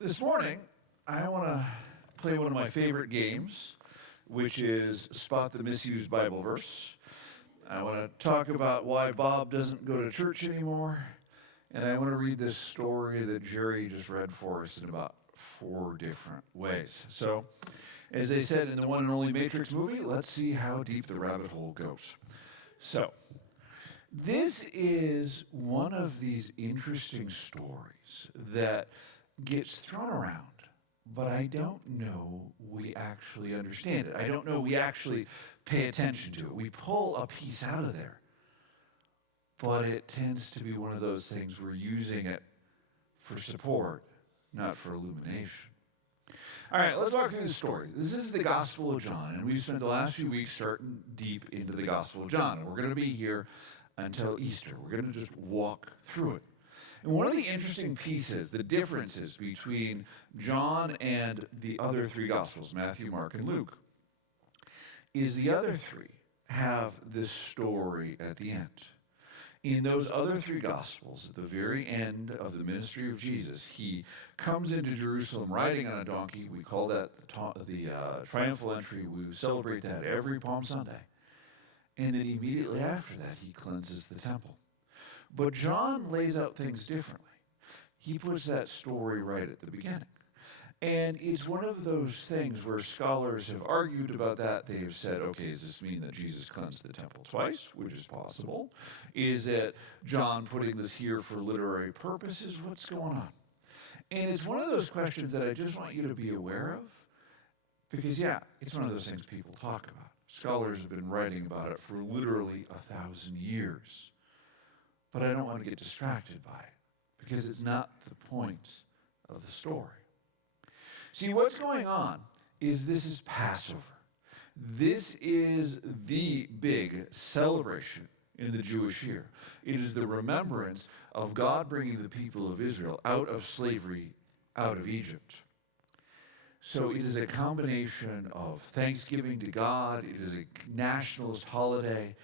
This morning, I want to play one of my favorite games, which is Spot the Misused Bible Verse. I want to talk about why Bob doesn't go to church anymore, and I want to read this story that Jerry just read for us in about 4 different ways. So, as they said in the one and only Matrix movie, let's see how deep the rabbit hole goes. So, this is one of these interesting stories that gets thrown around, but I don't know we actually understand it. I don't know we actually pay attention to it. We pull a piece out of there, but it tends to be one of those things we're using it for support, not for illumination. All right, let's walk through the story. This is the Gospel of John, and we've spent the last few weeks starting deep into the Gospel of John, and we're going to be here until Easter. We're going to just walk through it. And one of the interesting pieces, the differences between John and the other 3 Gospels, Matthew, Mark, and Luke, is the other 3 have this story at the end. In those other 3 Gospels, at the very end of the ministry of Jesus, he comes into Jerusalem riding on a donkey. We call that the triumphal entry. We celebrate that every Palm Sunday. And then immediately after that, he cleanses the temple. But John lays out things differently. He puts that story right at the beginning. And it's one of those things where scholars have argued about that. They have said, okay, does this mean that Jesus cleansed the temple twice, which is possible? Is it John putting this here for literary purposes? What's going on? And it's one of those questions that I just want you to be aware of, because, yeah, it's one of those things people talk about. Scholars have been writing about it for literally 1,000 years. But I don't want to get distracted by it, because it's not the point of the story. See, what's going on is this is Passover. This is the big celebration in the Jewish year. It is the remembrance of God bringing the people of Israel out of slavery, out of Egypt. So it is a combination of thanksgiving to God. It is a nationalist holiday.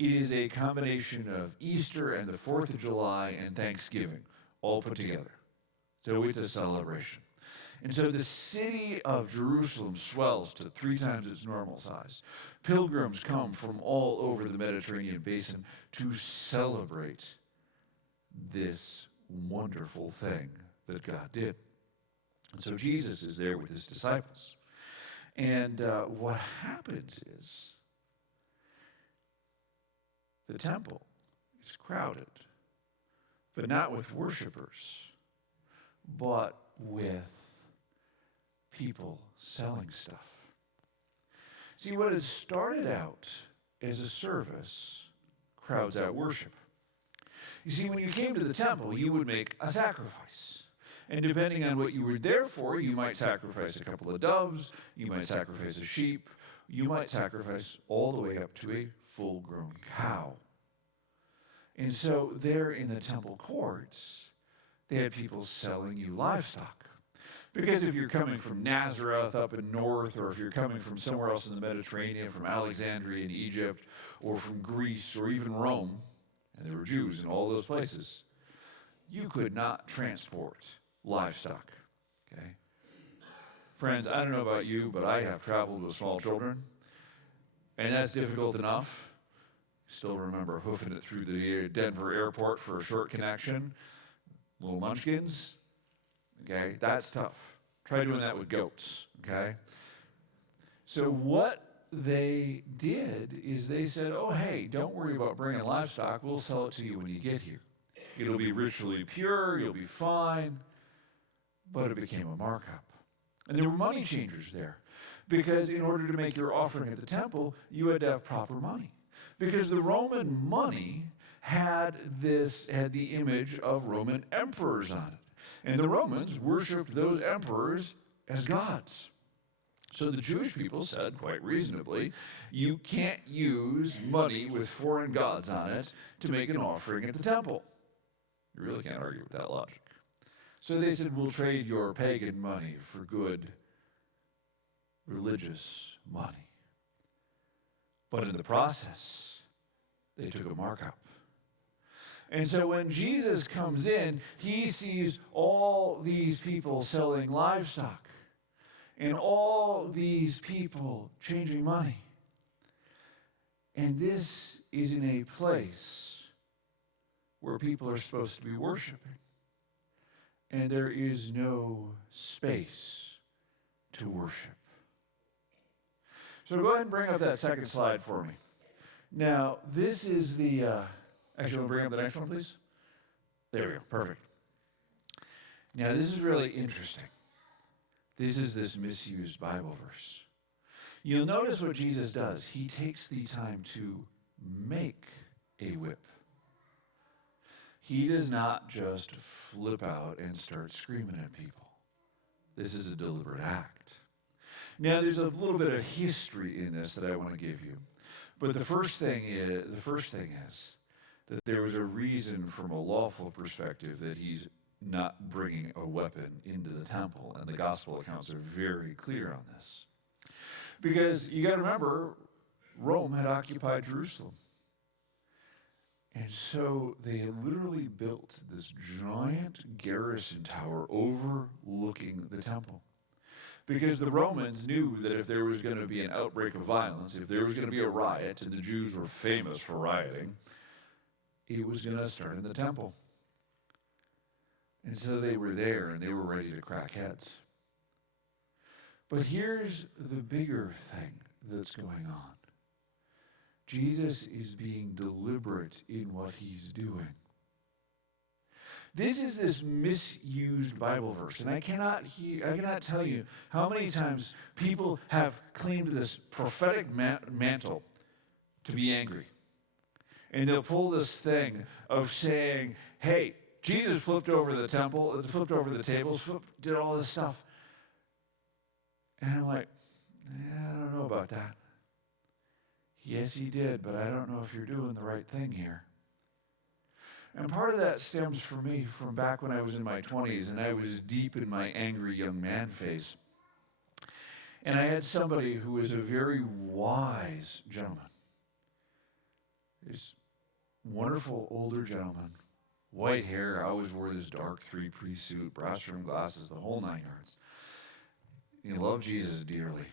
It is a combination of Easter and the 4th of July and Thanksgiving all put together. So it's a celebration. And so the city of Jerusalem swells to 3 times its normal size. Pilgrims come from all over the Mediterranean basin to celebrate this wonderful thing that God did. And so Jesus is there with his disciples. And what happens is the temple is crowded, but not with worshipers, but with people selling stuff. See, what had started out as a service crowds out worship. You see, when you came to the temple, you would make a sacrifice. And depending on what you were there for, you might sacrifice a couple of doves, you might sacrifice a sheep, you might sacrifice all the way up to a full-grown cow. And so there in the temple courts, they had people selling you livestock. Because if you're coming from Nazareth up in north, or if you're coming from somewhere else in the Mediterranean, from Alexandria in Egypt, or from Greece, or even Rome, and there were Jews in all those places, you could not transport livestock. Okay? Friends, I don't know about you, but I have traveled with small children, and that's difficult enough. Still remember hoofing it through the Denver airport for a short connection. Little munchkins. Okay, that's tough. Try doing that with goats. Okay? So what they did is they said, oh, hey, don't worry about bringing livestock. We'll sell it to you when you get here. It'll be ritually pure. You'll be fine. But it became a markup. And there were money changers there. Because in order to make your offering at the temple, you had to have proper money. Because the Roman money had the image of Roman emperors on it. And the Romans worshipped those emperors as gods. So the Jewish people said, quite reasonably, you can't use money with foreign gods on it to make an offering at the temple. You really can't argue with that logic. So they said, we'll trade your pagan money for good religious money. But in the process, they took a markup. And so when Jesus comes in, he sees all these people selling livestock and all these people changing money. And this is in a place where people are supposed to be worshiping. And there is no space to worship. So go ahead and bring up that second slide for me. Now, this is the... actually, we'll bring up the next one, please. There we go. Perfect. Now, this is really interesting. This is this misused Bible verse. You'll notice what Jesus does. He takes the time to make a whip. He does not just flip out and start screaming at people. This is a deliberate act. Now, there's a little bit of history in this that I want to give you. But the first thing is that there was a reason from a lawful perspective that he's not bringing a weapon into the temple, and the gospel accounts are very clear on this. Because you got to remember, Rome had occupied Jerusalem. And so they had literally built this giant garrison tower overlooking the temple. Because the Romans knew that if there was going to be an outbreak of violence, if there was going to be a riot, and the Jews were famous for rioting, it was going to start in the temple. And so they were there, and they were ready to crack heads. But here's the bigger thing that's going on. Jesus is being deliberate in what he's doing. This is this misused Bible verse, and I cannot tell you how many times people have claimed this prophetic mantle to be angry. And they'll pull this thing of saying, hey, Jesus flipped over the temple, flipped over the tables, did all this stuff. And I'm like, I don't know about that. Yes, he did, but I don't know if you're doing the right thing here. And part of that stems for me from back when I was in my 20s and I was deep in my angry young man phase. And I had somebody who was a very wise gentleman. This wonderful older gentleman, white hair, I always wore this dark three-piece suit, brass rimmed glasses, the whole 9 yards. He loved Jesus dearly.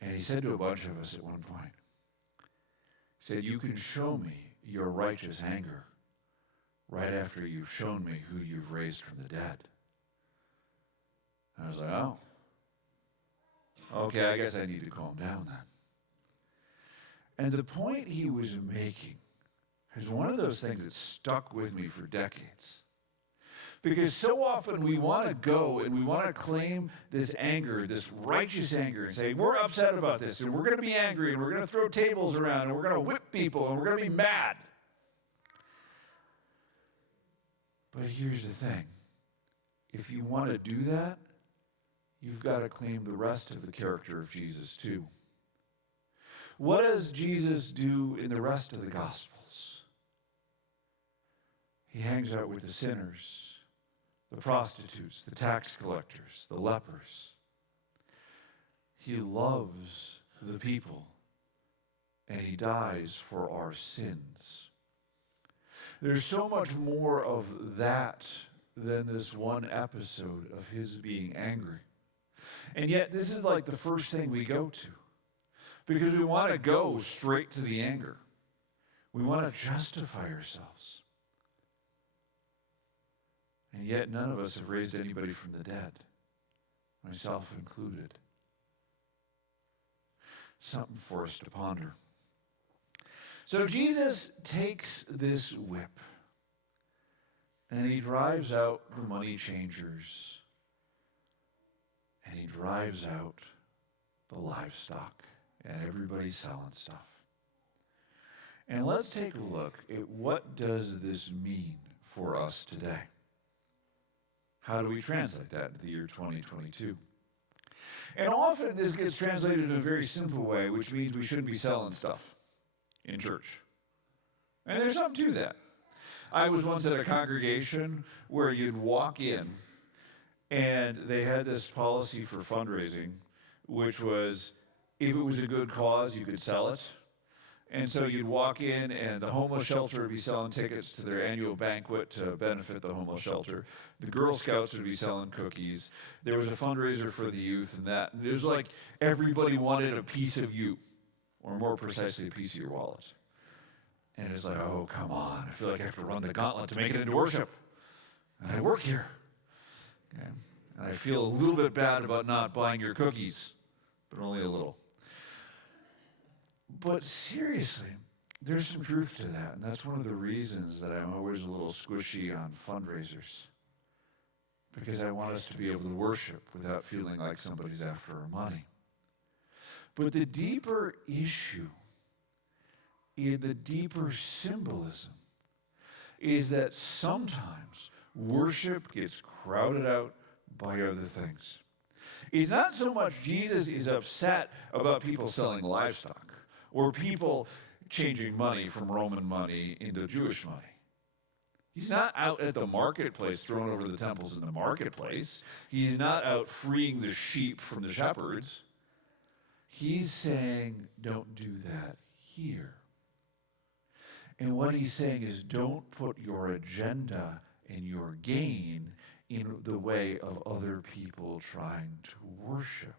And he said to a bunch of us at one point, he said, you can show me your righteous anger right after you've shown me who you've raised from the dead. I was like, oh, okay, I guess I need to calm down then. And the point he was making is one of those things that stuck with me for decades. Because so often we want to go and we want to claim this anger, this righteous anger, and say, we're upset about this, and we're going to be angry, and we're going to throw tables around, and we're going to whip people, and we're going to be mad. But here's the thing. If you want to do that, you've got to claim the rest of the character of Jesus too. What does Jesus do in the rest of the Gospels? He hangs out with the sinners, the prostitutes, the tax collectors, the lepers. He loves the people, and he dies for our sins. There's so much more of that than this one episode of his being angry. And yet, this is like the first thing we go to, because we want to go straight to the anger. We want to justify ourselves. And yet none of us have raised anybody from the dead, myself included. Something for us to ponder. So Jesus takes this whip and he drives out the money changers and he drives out the livestock and everybody selling stuff. And let's take a look at what does this mean for us today. How do we translate that into the year 2022? And often this gets translated in a very simple way, which means we shouldn't be selling stuff in church. And there's something to that. I was once at a congregation where you'd walk in and they had this policy for fundraising, which was if it was a good cause, you could sell it. And so you'd walk in, and the homeless shelter would be selling tickets to their annual banquet to benefit the homeless shelter. The Girl Scouts would be selling cookies. There was a fundraiser for the youth and that. And it was like everybody wanted a piece of you, or more precisely, a piece of your wallet. And it was like, oh, come on. I feel like I have to run the gauntlet to make it into worship. And I work here. Okay. And I feel a little bit bad about not buying your cookies, but only a little. But seriously, there's some truth to that. And that's one of the reasons that I'm always a little squishy on fundraisers. Because I want us to be able to worship without feeling like somebody's after our money. But the deeper issue, the deeper symbolism, is that sometimes worship gets crowded out by other things. It's not so much Jesus is upset about people selling livestock or people changing money from Roman money into Jewish money. He's not out at the marketplace throwing over the temples in the marketplace. He's not out freeing the sheep from the shepherds. He's saying, don't do that here. And what he's saying is, don't put your agenda and your gain in the way of other people trying to worship.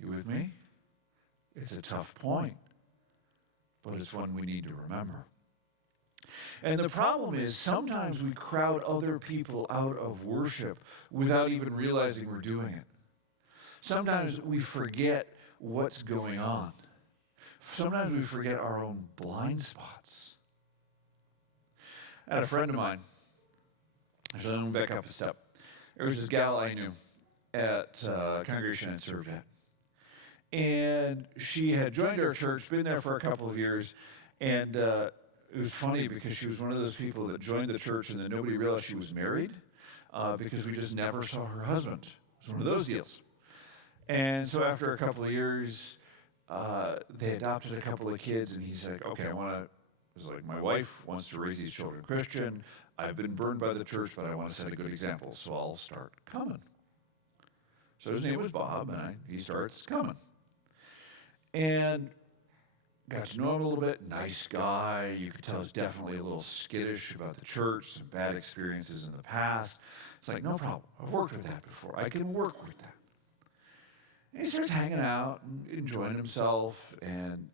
You with me? It's a tough point, but it's one we need to remember. And the problem is, sometimes we crowd other people out of worship without even realizing we're doing it. Sometimes we forget what's going on. Sometimes we forget our own blind spots. I had a friend of mine. Actually, I'm going to back up a step. There was this gal I knew at a congregation I served at. And she had joined our church, been there for a couple of years, and it was funny because she was one of those people that joined the church and then nobody realized she was married because we just never saw her husband. It was one of those deals. And so after a couple of years, they adopted a couple of kids, and he's like, okay, my wife wants to raise these children Christian. I've been burned by the church, but I want to set a good example, so I'll start coming. So his name was Bob, and he starts coming. And got to know him a little bit. Nice guy. You could tell he's definitely a little skittish about the church, some bad experiences in the past. It's like, no problem. I've worked with that before. I can work with that. And he starts hanging out and enjoying himself, and,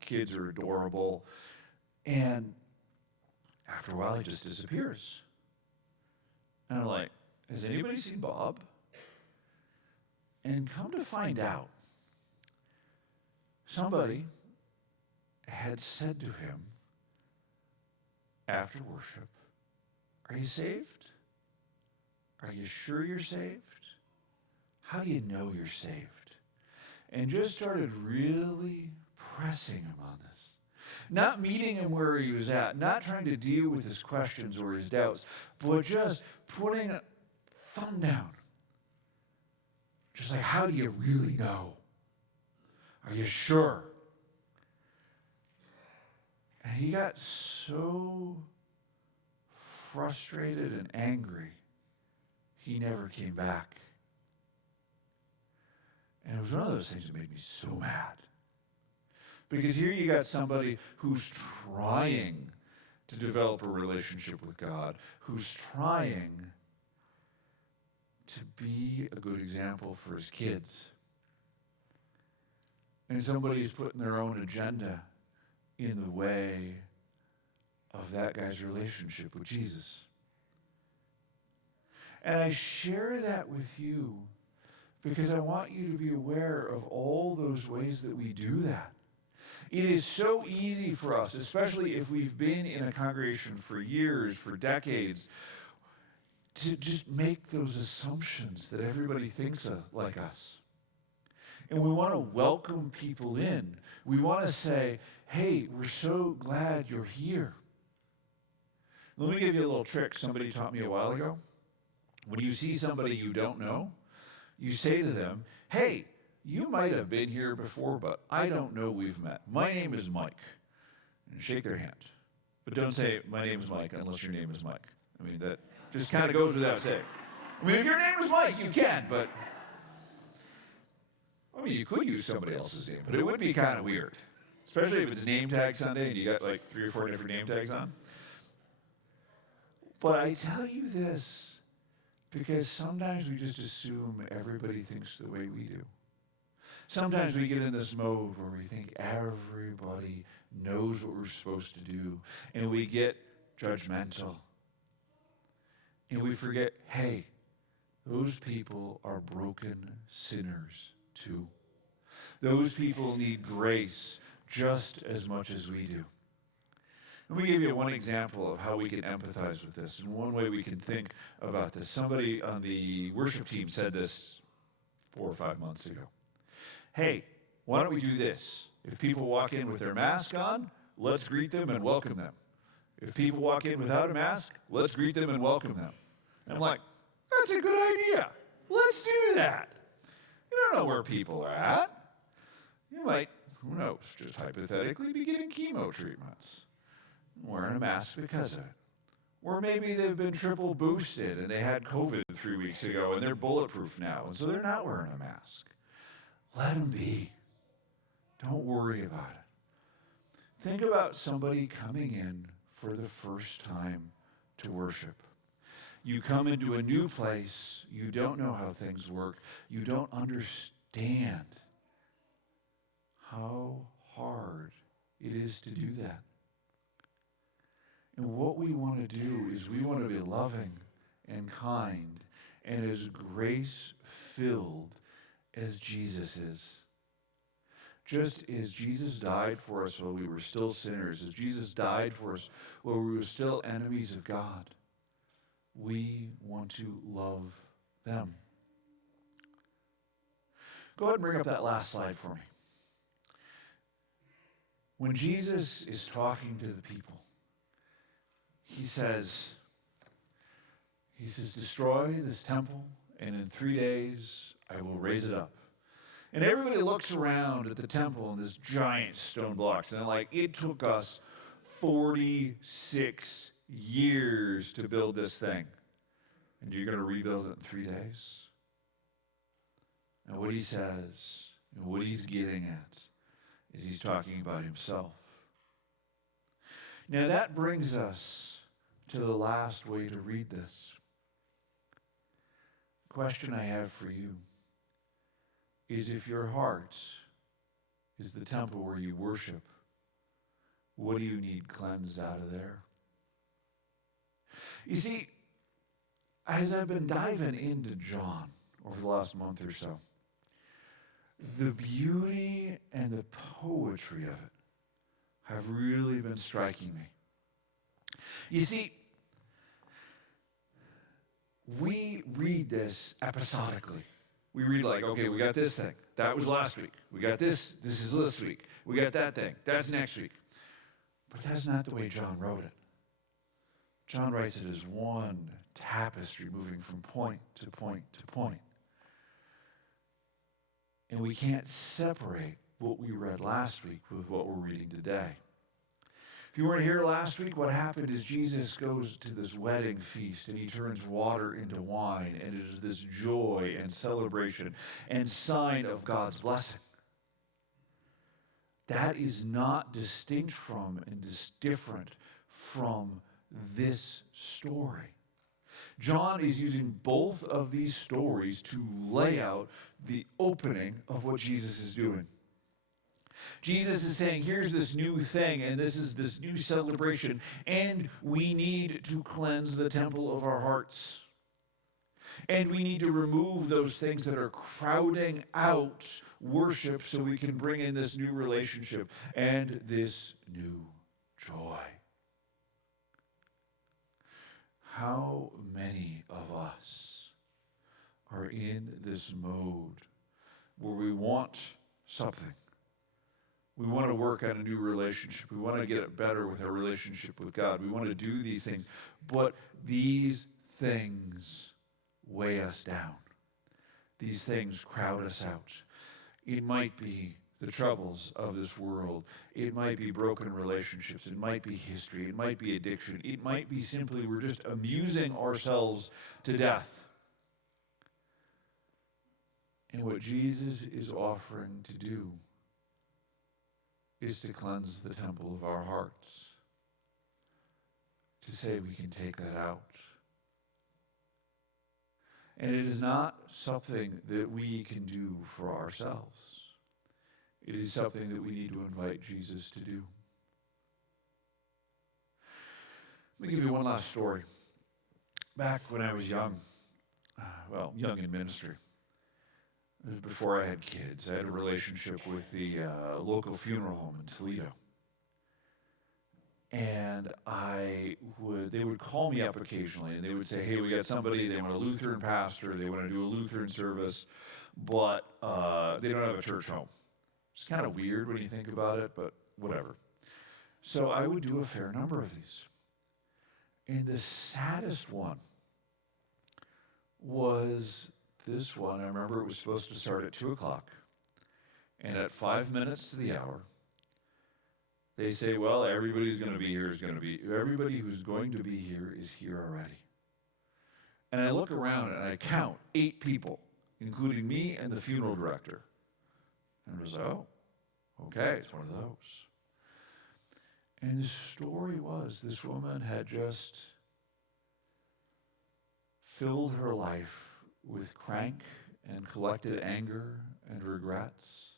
kids are adorable. And after a while, he just disappears. And I'm like, has anybody seen Bob? And come to find out, somebody had said to him after worship, are you saved? Are you sure you're saved? How do you know you're saved? And just started really pressing him on this. Not meeting him where he was at, not trying to deal with his questions or his doubts, but just putting a thumb down. Just like, how do you really know? Are you sure? And he got so frustrated and angry, he never came back. And it was one of those things that made me so mad. Because here you got somebody who's trying to develop a relationship with God, who's trying to be a good example for his kids. And somebody's putting their own agenda in the way of that guy's relationship with Jesus. And I share that with you because I want you to be aware of all those ways that we do that. It is so easy for us, especially if we've been in a congregation for years, for decades, to just make those assumptions that everybody thinks like us. And we want to welcome people in. We want to say, hey, we're so glad you're here. Let me give you a little trick somebody taught me a while ago. When you see somebody you don't know, you say to them, hey, you might have been here before, but I don't know we've met. My name is Mike. And shake their hand. But don't say, my name is Mike, unless your name is Mike. I mean, that just kind of goes without saying. I mean, if your name is Mike, you can, but I mean, you could use somebody else's name, but it would be kind of weird. Especially if it's name tag Sunday and you got like 3 or 4 different name tags on. But I tell you this because sometimes we just assume everybody thinks the way we do. Sometimes we get in this mode where we think everybody knows what we're supposed to do, and we get judgmental. And we forget, hey, those people are broken sinners too. Those people need grace just as much as we do. Let me give you one example of how we can empathize with this, and one way we can think about this. Somebody on the worship team said this 4 or 5 months ago. Hey, why don't we do this? If people walk in with their mask on, let's greet them and welcome them. If people walk in without a mask, let's greet them and welcome them. And I'm like, that's a good idea. Let's do that. You don't know where people are at. You might, who knows, just hypothetically be getting chemo treatments, wearing a mask because of it. Or maybe they've been triple boosted and they had COVID 3 weeks ago and they're bulletproof now, and so they're not wearing a mask. Let them be. Don't worry about it. Think about somebody coming in for the first time to worship. You come into a new place, you don't know how things work, you don't understand how hard it is to do that. And what we want to do is we want to be loving and kind and as grace-filled as Jesus is. Just as Jesus died for us while we were still sinners, as Jesus died for us while we were still enemies of God, we want to love them. Go ahead and bring up that last slide for me. When Jesus is talking to the people, he says, destroy this temple, and in 3 days I will raise it up. And everybody looks around at the temple and this giant stone blocks, and they're like, it took us 46 years to build this thing. And you're going to rebuild it in 3 days? And what he says, and what he's getting at, is he's talking about himself. Now that brings us to the last way to read this. The question I have for you is, if your heart is the temple where you worship, what do you need cleansed out of there? You see, as I've been diving into John over the last month or so, the beauty and the poetry of it have really been striking me. You see, we read this episodically. We read like, okay, we got this thing. That was last week. We got this. This is this week. We got that thing. That's next week. But that's not the way John wrote it. John writes it as one tapestry moving from point to point to point. And we can't separate what we read last week with what we're reading today. If you weren't here last week, what happened is Jesus goes to this wedding feast and he turns water into wine, and it is this joy and celebration and sign of God's blessing. That is not distinct from and is different from this story. John is using both of these stories to lay out the opening of what Jesus is doing. Jesus is saying, here's this new thing, and this is this new celebration, and we need to cleanse the temple of our hearts. And we need to remove those things that are crowding out worship so we can bring in this new relationship and this new joy. How many of us are in this mode where we want something? We want to work on a new relationship. We want to get it better with our relationship with God. We want to do these things. But these things weigh us down. These things crowd us out. It might be the troubles of this world. It might be broken relationships. It might be history. It might be addiction. It might be simply we're just amusing ourselves to death. And what Jesus is offering to do is to cleanse the temple of our hearts, to say we can take that out. And it is not something that we can do for ourselves. It is something that we need to invite Jesus to do. Let me give you one last story. Back when I was young in ministry, it was before I had kids. I had a relationship with the local funeral home in Toledo. And they would call me up occasionally, and they would say, hey, we got somebody, they want a Lutheran pastor, they want to do a Lutheran service, but they don't have a church home. It's kind of weird when you think about it, but whatever. So I would do a fair number of these. And the saddest one was this one. I remember it was supposed to start at 2 o'clock. And at 5 minutes to the hour, they say, well, everybody who's going to be here is going here already. And I look around and I count 8 people, including me and the funeral director. And I was like, oh, okay, it's one of those. And the story was this woman had just filled her life with crank and collected anger and regrets,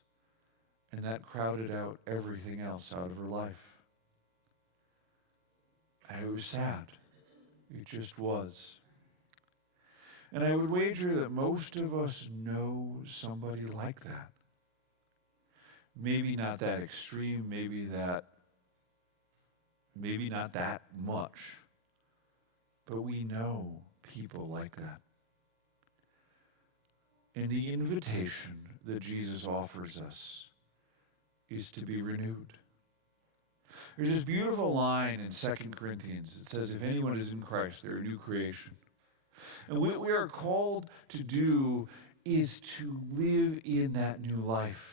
and that crowded out everything else out of her life. And it was sad. It just was. And I would wager that most of us know somebody like that. Maybe not that extreme, maybe not that much, but we know people like that. And the invitation that Jesus offers us is to be renewed. There's this beautiful line in 2 Corinthians. It says, if anyone is in Christ, they're a new creation. And what we are called to do is to live in that new life.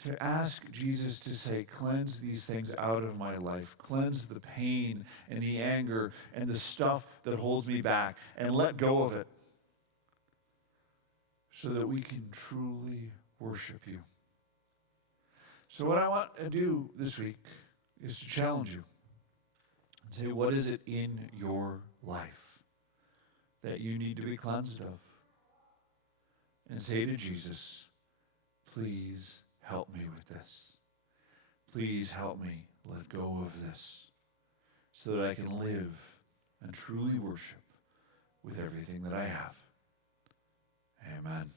To ask Jesus to say, cleanse these things out of my life. Cleanse the pain and the anger and the stuff that holds me back, and let go of it so that we can truly worship you. So what I want to do this week is to challenge you and say, what is it in your life that you need to be cleansed of? And say to Jesus, please help me with this. Please help me let go of this so that I can live and truly worship with everything that I have. Amen.